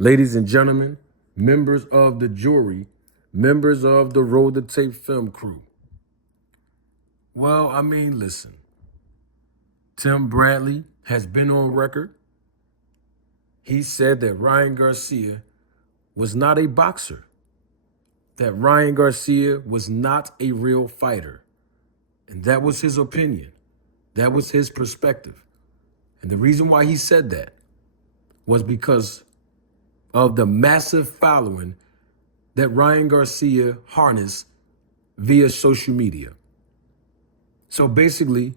Ladies and gentlemen, members of the jury, members of the Roll the Tape film crew. Well, listen. Tim Bradley has been on record. He said that Ryan Garcia was not a boxer, that Ryan Garcia was not a real fighter. And that was his opinion. That was his perspective. And the reason why he said that was because of the massive following that Ryan Garcia harnessed via social media. So basically,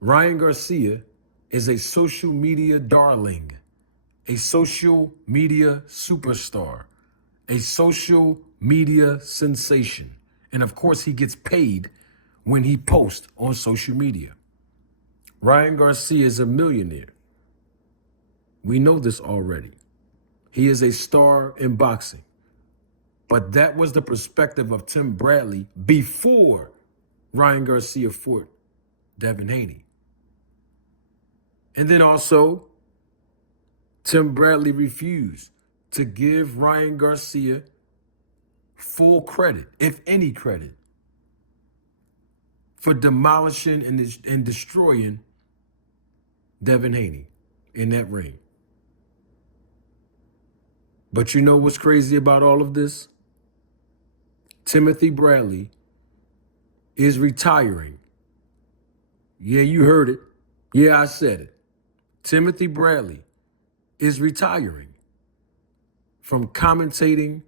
Ryan Garcia is a social media darling, a social media superstar, a social media sensation. And of course, he gets paid when he posts on social media. Ryan Garcia is a millionaire. We know this already. He is a star in boxing. But that was the perspective of Tim Bradley before Ryan Garcia fought Devin Haney. And then also, Tim Bradley refused to give Ryan Garcia full credit, if any credit, for demolishing and destroying Devin Haney in that ring. But you know what's crazy about all of this? Timothy Bradley is retiring. Yeah, you heard it. Yeah, I said it. Timothy Bradley is retiring from commentating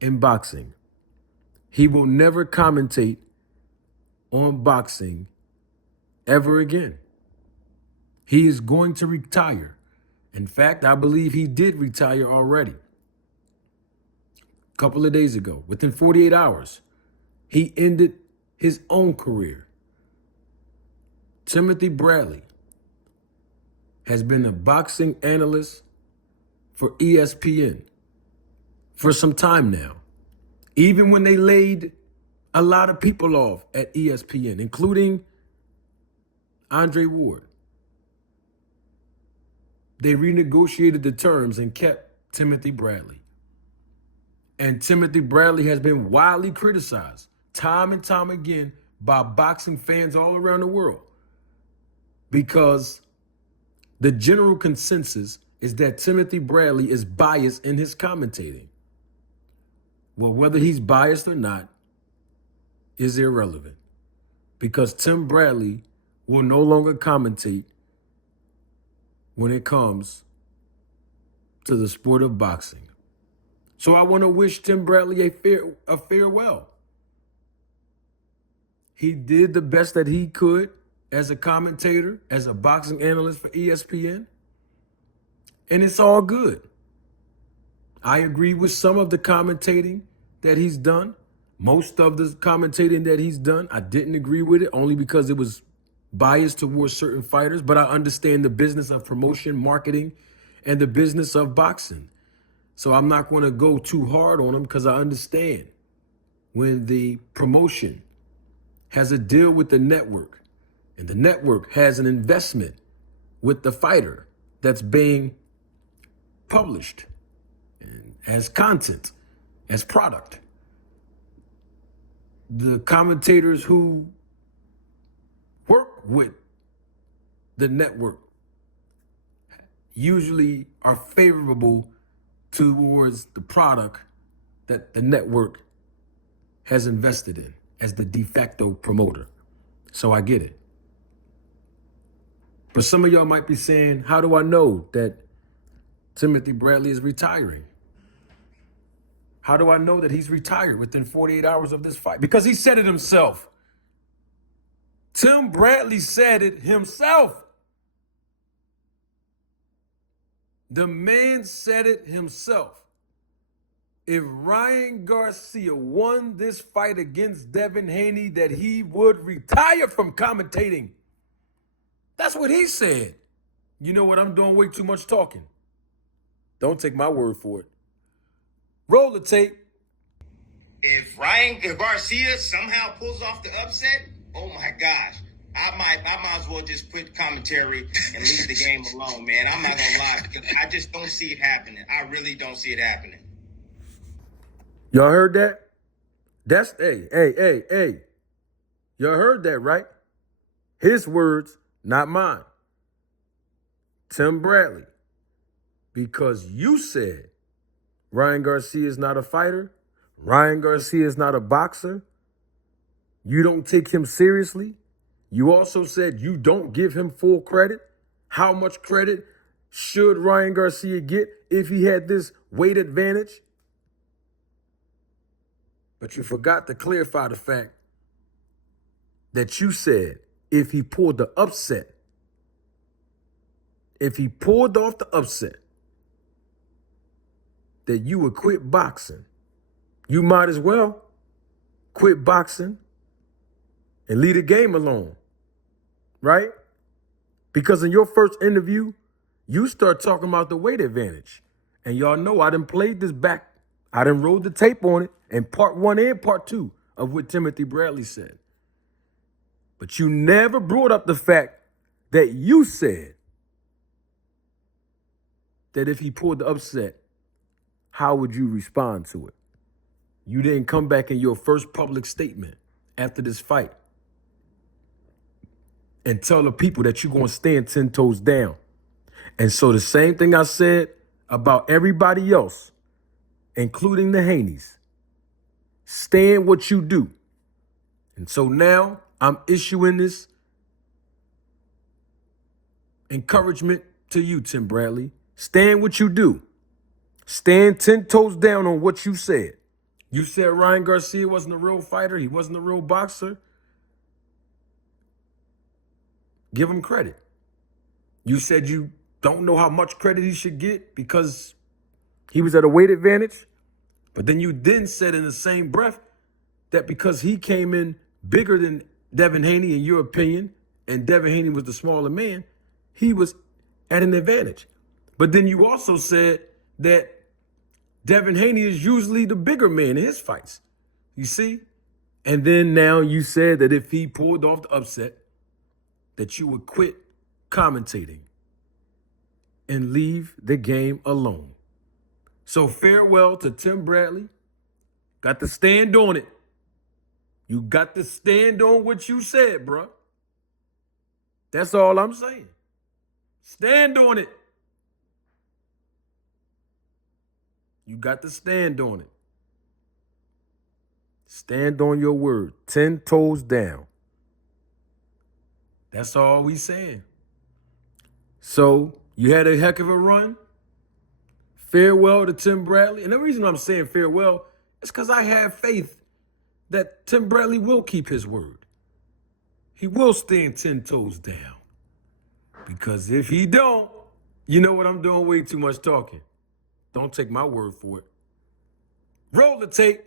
in boxing. He will never commentate on boxing ever again. He is going to retire. In fact, I believe he did retire already. A couple of days ago, within 48 hours, he ended his own career. Timothy Bradley has been a boxing analyst for ESPN for some time now. Even when they laid a lot of people off at ESPN, including Andre Ward, they renegotiated the terms and kept Timothy Bradley. And Timothy Bradley has been widely criticized time and time again by boxing fans all around the world because the general consensus is that Timothy Bradley is biased in his commentating. Well, whether he's biased or not is irrelevant because Tim Bradley will no longer commentate when it comes to the sport of boxing. So I want to wish Tim Bradley a farewell. He did the best that he could as a commentator, as a boxing analyst for ESPN, and it's all good. I agree with some of the commentating that he's done. Most of the commentating that he's done, I didn't agree with it only because it was biased towards certain fighters, but I understand the business of promotion, marketing, and the business of boxing. So I'm not going to go too hard on him because I understand when the promotion has a deal with the network and the network has an investment with the fighter that's being published and as content, as product. The commentators who work with the network usually are favorable towards the product that the network has invested in as the de facto promoter. So I get it. But some of y'all might be saying, how do I know that Timothy Bradley is retiring? How do I know that he's retired within 48 hours of this fight? Because he said it himself. Tim Bradley said it himself. The man said it himself. If Ryan Garcia won this fight against Devin Haney, that he would retire from commentating. That's what he said. You know what? I'm doing way too much talking. Don't take my word for it. Roll the tape. If Garcia somehow pulls off the upset, oh my gosh, I might as well just quit commentary and leave the game alone, man. I'm not gonna lie, because I just don't see it happening. I really don't see it happening. Y'all heard that? That's hey. Y'all heard that, right? His words, not mine. Tim Bradley. Because you said Ryan Garcia is not a fighter, Ryan Garcia is not a boxer, you don't take him seriously. You also said you don't give him full credit. How much credit should Ryan Garcia get if he had this weight advantage? But you forgot to clarify the fact that you said if he pulled the upset, if he pulled off the upset, that you would quit boxing. You might as well quit boxing and leave the game alone, right? Because in your first interview, you start talking about the weight advantage. And y'all know I done played this back. I done rolled the tape on it in part 1 and part 2 of what Timothy Bradley said. But you never brought up the fact that you said that if he pulled the upset, how would you respond to it? You didn't come back in your first public statement after this fight and tell the people that you're going to stand 10 toes down. And so the same thing I said about everybody else, including the Haneys, stand what you do. And so now I'm issuing this encouragement to you, Tim Bradley. Stand what you do. Stand 10 toes down on what you said. You said Ryan Garcia wasn't a real fighter. He wasn't a real boxer. Give him credit. You said you don't know how much credit he should get because he was at a weight advantage. But then you then said in the same breath that because he came in bigger than Devin Haney, in your opinion, and Devin Haney was the smaller man, he was at an advantage. But then you also said that Devin Haney is usually the bigger man in his fights. You see? And then now you said that if he pulled off the upset, that you would quit commentating and leave the game alone. So farewell to Tim Bradley. Got to stand on it. You got to stand on what you said, bro. That's all I'm saying. Stand on it. You got to stand on it. Stand on your word. 10 toes down. That's all we saying. So you had a heck of a run. Farewell to Tim Bradley. And the reason I'm saying farewell is because I have faith that Tim Bradley will keep his word. He will stand 10 toes down. Because if he don't, you know what, I'm doing way too much talking. Don't take my word for it. Roll the tape.